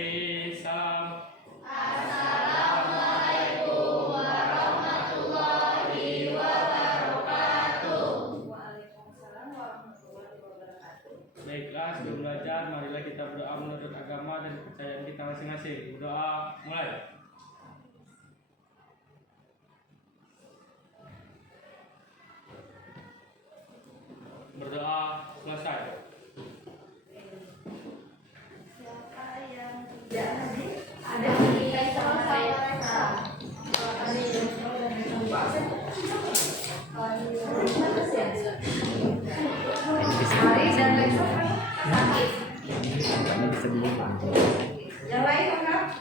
Ready, salam. Assalamualaikum warahmatullahi wabarakatuh. Waalaikumsalam warahmatullahi wabarakatuh. Baiklah, sebelum belajar, marilah kita berdoa menurut agama dan kepercayaan kita masing-masing. Berdoa, mulai. Berdoa, selesai. Siapa yang tidak hadir? Ada di sama mereka. Ada yang hari dan besok sakit. Yang lain enggak?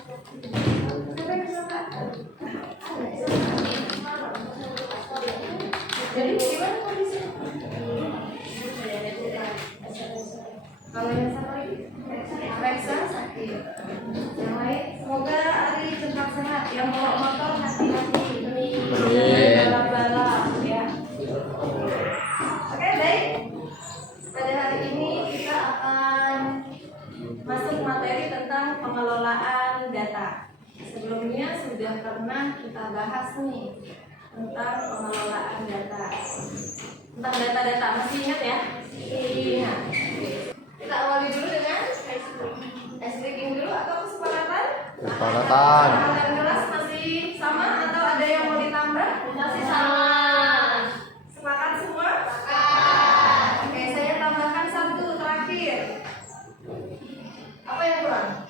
Jadi gimana kondisinya? Kalau yang satu lagi, Alexa sakit. Yang lain, semoga Ari tetap sehat. Yang bawa motor hati-hati. Jangan balap-balap ya. Oke, baik. Pada hari ini kita akan masuk materi tentang pengelolaan data. Sebelumnya sudah pernah kita bahas nih tentang pengelolaan data. Tentang data-data, masih ingat ya? Ingat. Kita awali dulu dengan ice breaking dulu atau kesepakatan? Kesepakatan. Kesepakatan kelas masih sama atau ada yang mau ditambah? Masih sama. Sepakat semua? Sepakat. Oke, saya tambahkan satu terakhir. Apa yang kurang?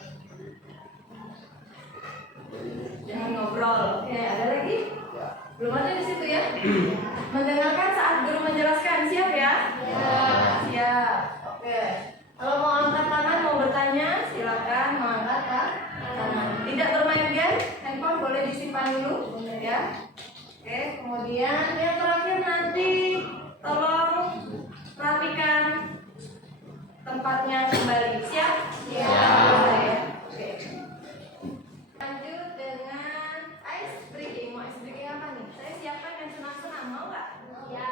Jangan ngobrol. Oke, ada lagi? Belum ada di situ ya? Mendengarkan saat guru menjelaskan, siap ya? Siap. Oke. Kalau mau angkat tangan, mau bertanya, silakan mengangkat tangan. Tidak bermain game, handphone boleh disimpan dulu, ya. Oke. Kemudian yang terakhir nanti tolong rapikan tempatnya kembali. Siap? Siap. Oke. Lanjut dengan ice breaking. Mau ice breaking apa nih? Saya siapkan yang senam-senam, mau nggak? Ya.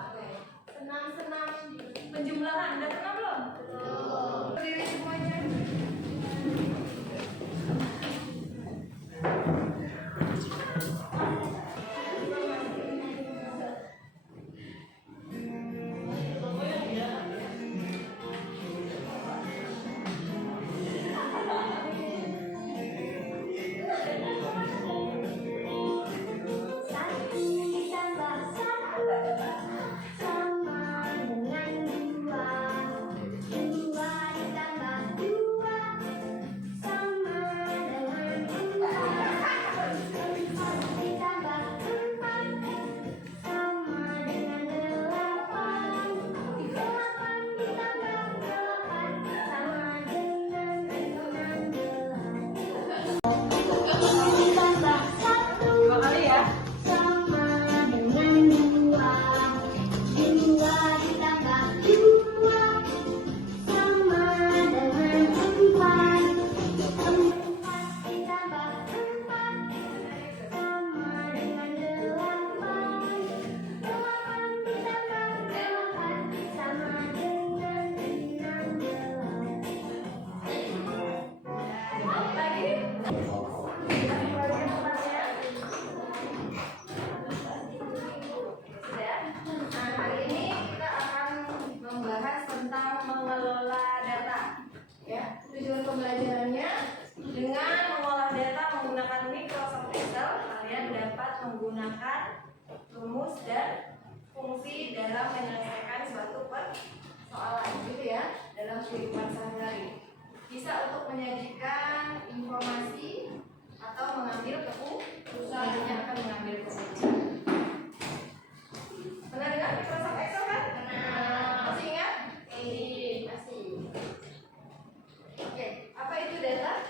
Oke. Senam-senam penjumlahan. Udah pernah belum? Belum. Berdiri semuanya. Dua kali ya. Nah, hari ini kita akan membahas tentang mengelola data. Ya, tujuan pembelajarannya dengan mengolah data menggunakan Microsoft Excel, kalian dapat menggunakan rumus dan fungsi dalam menyelesaikan suatu persoalan, gitu ya, dalam kehidupan sehari-hari. Bisa untuk menyajikan informasi atau mengambil keputusan, akan mengambil keputusan. Pernah dengar Microsoft Excel kan? Pernah. Masih ingat? Masih. Oke, apa itu data?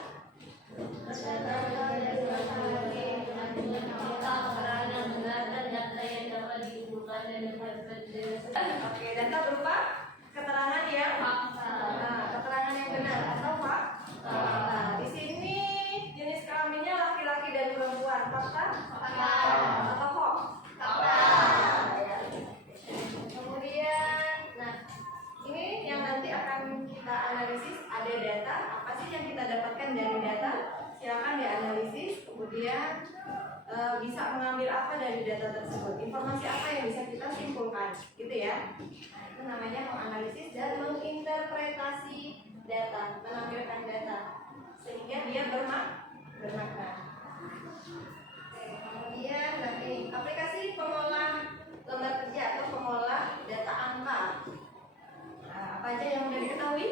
Oke, data berupa keterangan yang keterangan yang benar atau fakta. Di sini jenis kelaminnya laki-laki dan perempuan. Fakta? Atau dapatkan dari data, silakan dianalisis, kemudian bisa mengambil apa dari data tersebut, informasi apa yang bisa kita simpulkan, gitu ya. Nah, itu namanya menganalisis dan menginterpretasi data, menampilkan data sehingga dia bermakna. Oke, kemudian nanti aplikasi pengolah lembar kerja atau pengolah data angka. Nah, apa aja yang sudah diketahui?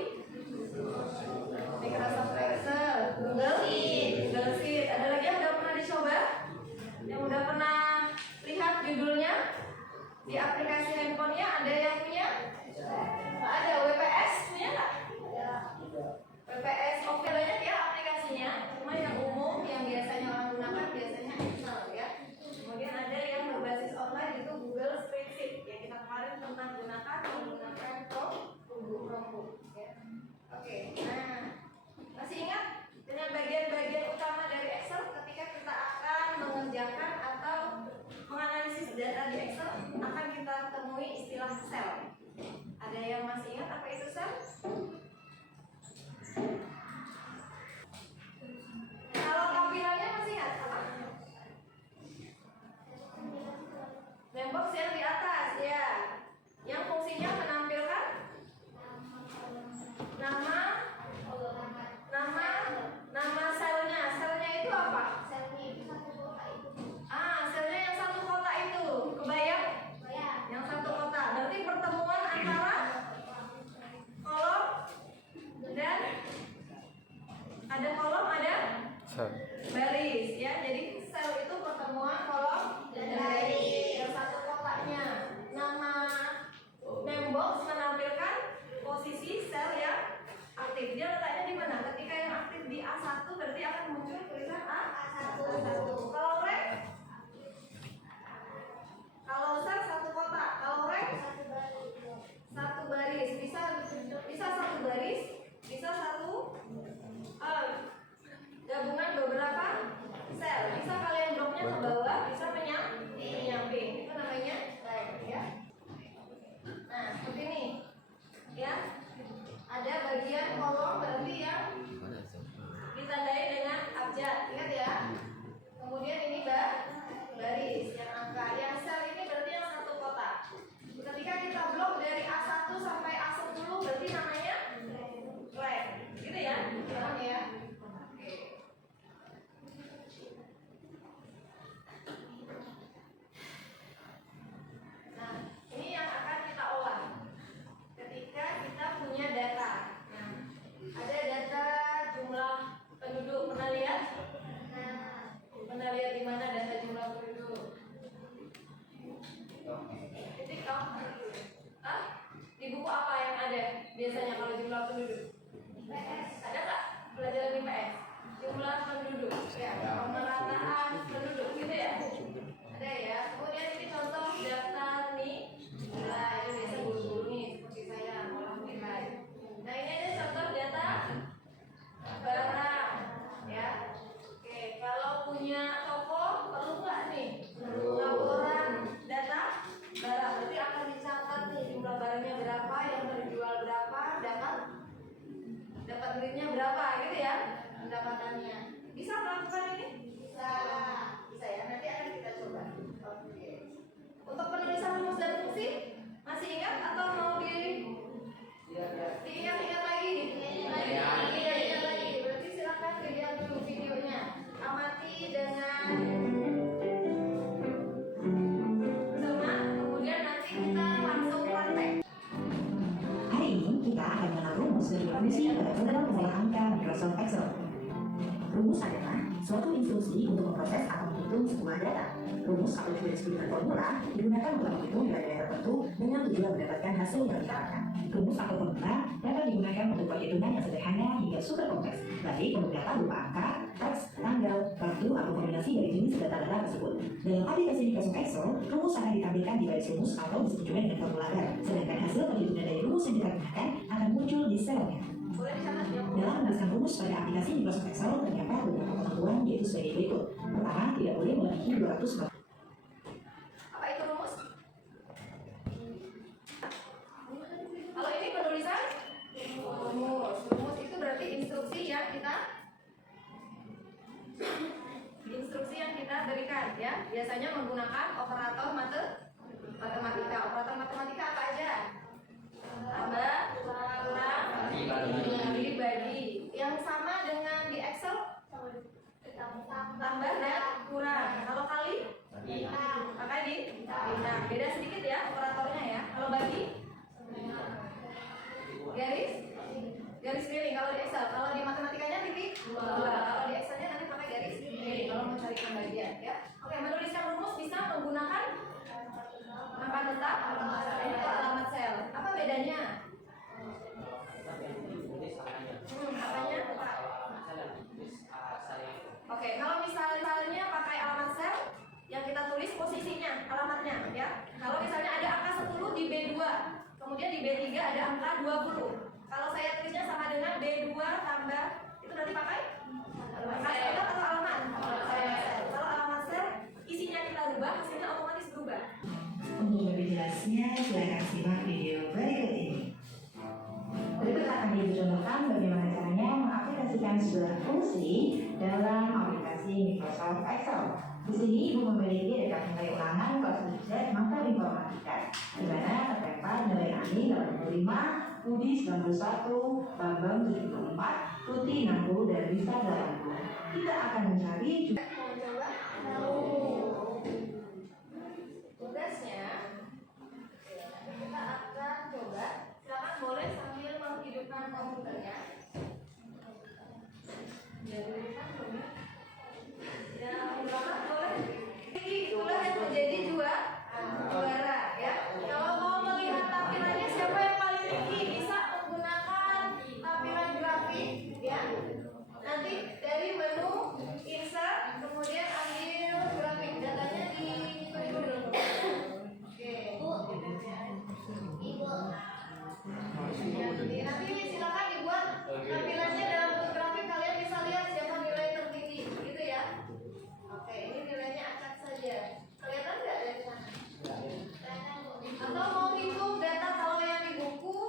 Microsoft Excel, Google Sheet. Ada lagi yang udah pernah dicoba? Yang udah pernah lihat judulnya? Di aplikasi handphonenya ada yang punya? Nggak ada. WPS punya nggak? WPS oke, banyak ya aplikasinya. Cuma yang umum, yang biasanya orang gunakan biasanya Excel ya. Kemudian ada yang berbasis online itu Google Spreadsheet yang kita kemarin pernah gunakan menggunakan Chromebook ya. Oke, nah masih ingat dengan bagian-bagian utama dari Excel ketika kita akan mengerjakan atau menganalisis data di Excel akan kita temui istilah sel. Ada yang masih ingat apa itu sel? Kalau tampilannya masih ingat apa? Nembok yang di atas ya, yang fungsinya menampilkan nama selnya. Selnya itu apa? Selnya yang satu kotak itu, kebayang? Yang satu kotak. Berarti pertemuan antara kolom dan ada kolom, ada baris ya. Jadi sel itu pertemuan kolom dan baris. Yang satu kotaknya nama Namebox menampilkan posisi sel yang aktif. Dia letaknya di mana? Ketika yang aktif di A1 berarti akan muncul tulisan A1. Kalau rank, kalau sel satu kotak, kalau rank satu baris. Bisa satu baris, bisa satu gabungan beberapa sel. Bisa kalian bloknya ke bawah, bisa menyamping. Itu namanya rank ya. Nah, seperti ini ya. Ada bagian kolom berarti yang ditandai dengan abjad, ingat ya. Kemudian ini baris yang angka, yang sel ini berarti yang satu kotak. Ketika kita blok dari A1 sampai A10 berarti namanya rank, gitu ya. Paham ya? Oke. Nah, ini yang akan kita olah ketika kita punya data. Nah, ada data jumlah penduduk, pernah lihat? Pernah lihat di mana data jumlah penduduk? TikTok? Di buku apa yang ada biasanya kalau jumlah penduduk? Ada nggak pelajaran IPS? Jumlah penduduk, ya, pemerataan penduduk, gitu ya? Ada ya. Kemudian ini contoh data nih. Nah, ini biasa guru-guru nih seperti saya olah nilai. Nah, ini ada contoh data barang, ya. Oke, kalau punya toko perlu nggak nih laporan data barang? Berarti akan dicatat nih jumlah barangnya berapa, yang terjual berapa, dapat duitnya berapa, gitu ya, pendapatannya. Bisa melakukan ini? Bisa ya. Nanti akan kita coba. Oke. Untuk penulisan rumus dan fungsi masih ingat atau mau diingat-ingat lagi? Diingat lagi. Berarti silakan dilihat dulu videonya. Amati dengan cermat. Kemudian nanti kita langsung praktek. Hari ini kita akan mengenal rumus dari fungsi pada program pengolah angka Microsoft Excel. Rumus adalah suatu instruksi untuk memproses atau menghitung sebuah data. Rumus atau juga disebut dengan formula digunakan untuk menghitung nilai-nilai tertentu dengan tujuan mendapatkan hasil yang diharapkan. Rumus atau formula dapat digunakan untuk perhitungan yang sederhana hingga super kompleks, baik untuk data berupa angka, teks, tanggal, waktu, atau kombinasi dari jenis data-data tersebut. Dalam aplikasi Microsoft Excel, rumus akan ditampilkan di baris rumus atau disebut juga dengan formula bar, sedangkan hasil perhitungan dari rumus yang kita gunakan akan muncul di selnya. Dalam menuliskan rumus pada aplikasi Microsoft Excel terdapat beberapa ketentuan yaitu sebagai berikut. Pertama, tidak boleh melebihi 200. Apa itu rumus? Kalau ini penulisan rumus. Rumus itu berarti instruksi yang kita biasanya menggunakan operator matematika. Operator matematika apa aja? Tambah, kurang, lebih, bagi. Yang sama dengan di Excel? Tambah dan kurang. Kalau kali? Pakai di bintang. Beda sedikit ya operatornya ya. Kalau bagi? Garis miring kalau di Excel. Kalau di matematikanya titik 2. Kalau di Excelnya nanti pakai garis miring kalau mau cari pembagian ya. Oke, menuliskan rumus bisa menggunakan angka tetap atau alamat sel. Apa bedanya? Apanya? Oke, kalau misalnya pakai alamat sel yang kita tulis posisinya, alamatnya ya. Kalau misalnya ada angka 10 di B2, kemudian di B3 ada angka 20. Kalau saya tulisnya sama dengan B2 tambah, itu nanti pakai angka sel atau alamat? Kalau alamat sel, isinya kita rubah, hasilnya otomatis berubah. Untuk lebih jelasnya, silakan simak video berikut ini. Berikut akan dicontohkan bagaimana caranya mengaplikasikan sebuah fungsi dalam aplikasi Microsoft Excel. Di sini Ibu memiliki rekap nilai ulangan kelas 7 maktab informatika, di mana terdapat nilai Ani 85, Budi 91, Bambang 74, Tuti 60, dan Risa 80. Kita akan mencari Tugasnya kita akan coba, silakan boleh sambil menghidupkan komputernya. Itulah yang menjadi juara ya. Kalau mau melihat tampilannya siapa yang paling tinggi bisa menggunakan tampilan grafik ya. Nanti dari menu insert kemudian ambil grafik, datanya di dulu. Oke. Nanti silakan dibuat tampilannya dalam bentuk grafik, kalian bisa lihat siapa nilai tertinggi gitu ya. Oke, ini nilainya acak saja. Kelihatan nggak dari sana? Atau mau hitung data kalau yang di buku,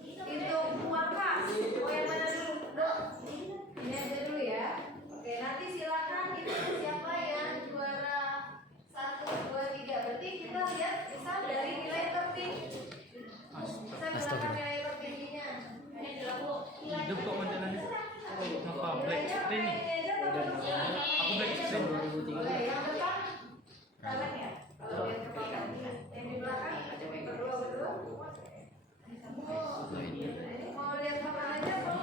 hitung uang kas. Mau yang mana dulu? Dok, ini aja dulu ya. Oke, nanti silakan hitung siapa yang juara 1, 2, 3. Berarti kita lihat bisa dari nilai tertinggi. Saya gunakan nilai tertingginya. Ini adalah Hidup kok modelannya. Apa black screen nih? Aku black screen 2003. Oke, yang depan kalian ya. Kalau lihat ke belakang, yang di belakang berdua. Mau lihat kapan aja mau.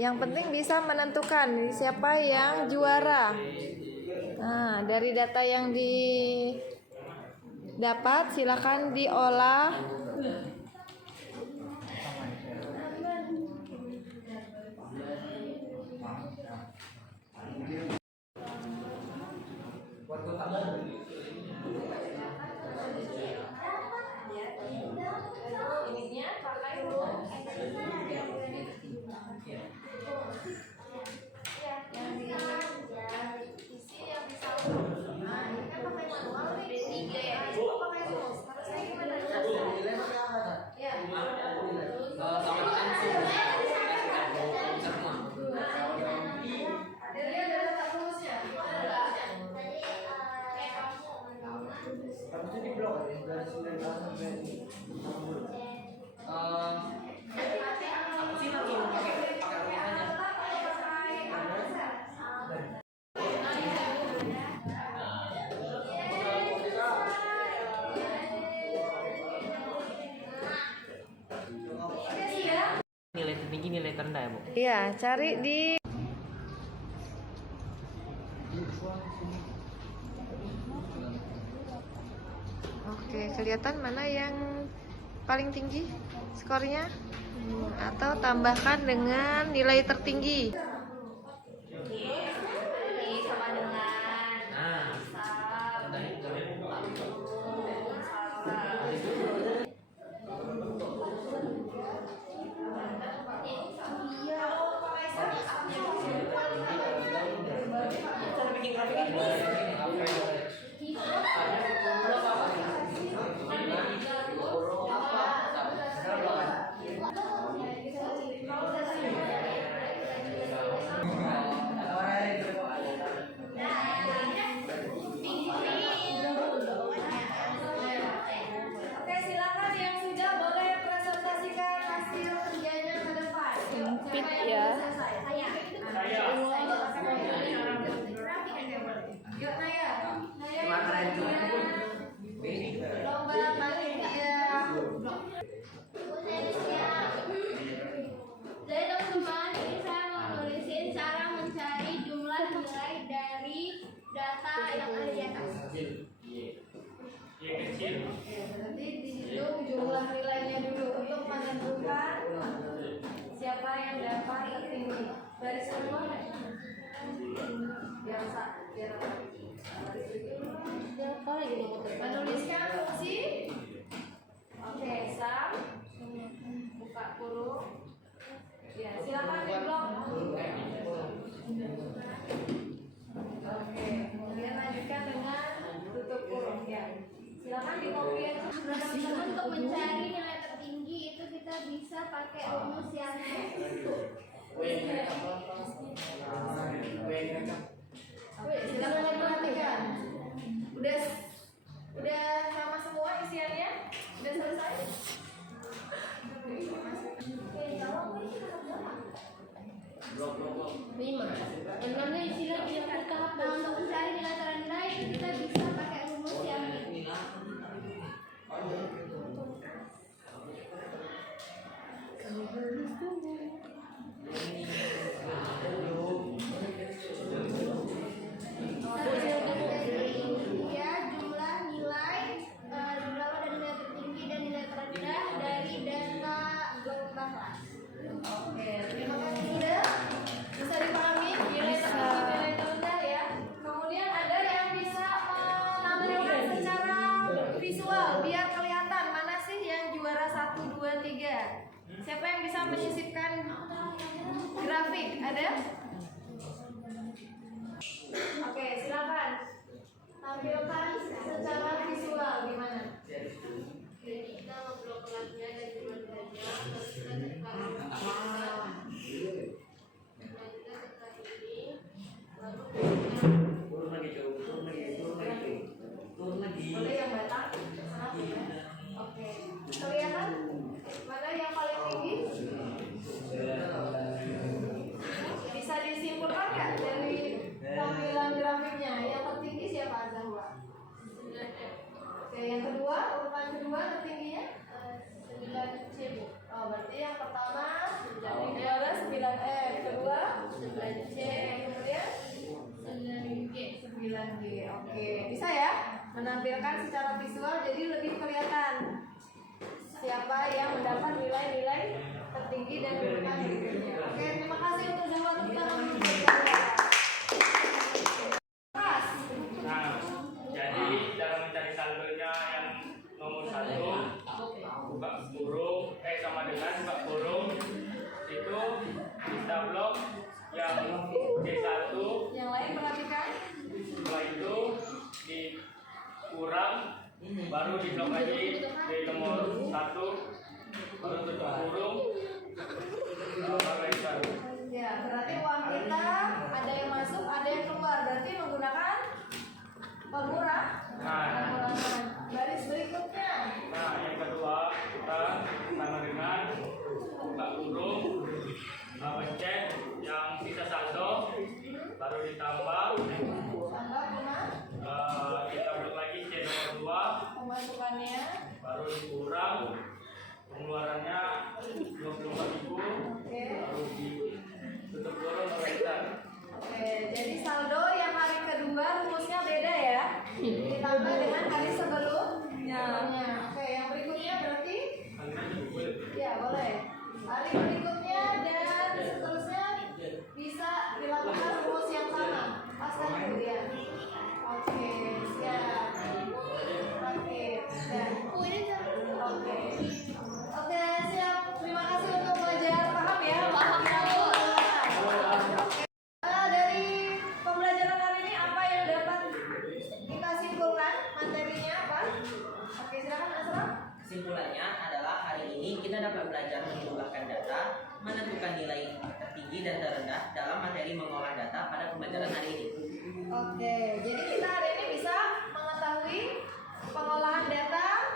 Yang penting bisa menentukan siapa yang juara. Nah, dari data yang didapat silakan diolah. Ininya pakai yang diisi yang bisa. Nah, ini kan pakai manual nih. D3 ya. Coba pakai rumus. Harus kayak gimana? Ya. Dilihat dari letak rumusnya. Nilai tertinggi, nilai terendah ya, Bu? Iya, cari di Oke, kelihatan mana yang paling tinggi skornya? Atau tambahkan dengan nilai tertinggi. Ini sama dengan Jadi teman-teman, ini saya mau nulisin cara mencari jumlah nilai dari data yang ada di atas. Y kecil. Berarti di situ jumlah nilainya dulu untuk menentukan siapa yang dapat tertinggi. Baris kedua biasa biar menuliskan fungsi. Oke, sam buka kurung. Ya, silakan di blok. Oke, kemudian lanjutkan dengan tutup kurung ya. Silakan di copy aja. Teman-teman, untuk mencari nilai tertinggi itu kita bisa pakai rumus yang Silakan diperhatikan. Udah sama semua isiannya? Udah selesai? Enamnya istilah tidak tahap. Nah, untuk mencari nilai terendah itu kita bisa pakai rumus yang ini. Ya, jumlah nilai berapa dan nilai tertinggi dan nilai terendah dari data lomba kelas. Oke, terima kasih sudah. Bisa dipahami nilai tertinggi, nilai terendah ya. Kemudian ada yang bisa menampilkan secara visual biar kelihatan mana sih yang juara 1, 2, 3. Siapa yang bisa menyisipkan grafik? Ada? Oke, silakan. Tampilkan secara visual gimana? Jadi kita ngobrol kelasnya dan cuma belajar, terus kita cekak Boleh yang batang? Oke. Kelihatan? Mana yang paling tinggi? Bisa disimpulkan nggak dari tampilan grafiknya? Yang tertinggi siapa Zahwa? Oke, yang kedua, urutan kedua tertingginya? 9C. Oh, berarti yang pertama yang juara 9F, kedua 9C, kemudian 9G. 9G. Oke, bisa ya menampilkan secara visual jadi lebih kelihatan siapa yang mendapat nilai-nilai tertinggi dan urutan berikutnya. Oke, terima kasih untuk Zahwa tentang Nah, jadi cara mencari saldonya yang nomor 1 buka kurung sama dengan buka kurung itu bisa blok yang C1, yang lain perhatikan. setelah itu dikurang baru di blok lagi di nomor 1 baru tutup kurung baru enter. Ya, berarti uang kita ada yang masuk, ada yang keluar. Berarti menggunakan pengurangan. Baris berikutnya. Nah, yang kedua kita sama dengan buka kurung, pencet yang sisa saldo, baru ditambah, Tambah koma. kita blok lagi C nomor 2, Pemasukannya. baru dikurang, pengeluarannya 24.000, Oke. baru ditutup kurung baru enter. Oke, jadi saldo yang hari kedua rumusnya beda ya. Ditambah dengan hari sebelumnya. Oke, yang berikutnya berarti ya boleh. Hari berikutnya dan seterusnya bisa dilakukan rumus yang sama. Pasang kemudian. Oke, siap. Oke, siap. Oke. Oke, siap. Terima kasih untuk belajar. Paham ya? Paham ya. Dari pembelajaran kali ini apa yang dapat kita simpulkan? Materinya apa? Oke, silakan Asra. Kesimpulannya adalah hari ini kita dapat belajar menjumlahkan data, menentukan nilai tertinggi dan terendah dalam materi mengolah data pada pembelajaran hari ini. Oke, jadi kita hari ini bisa mengetahui pengolahan data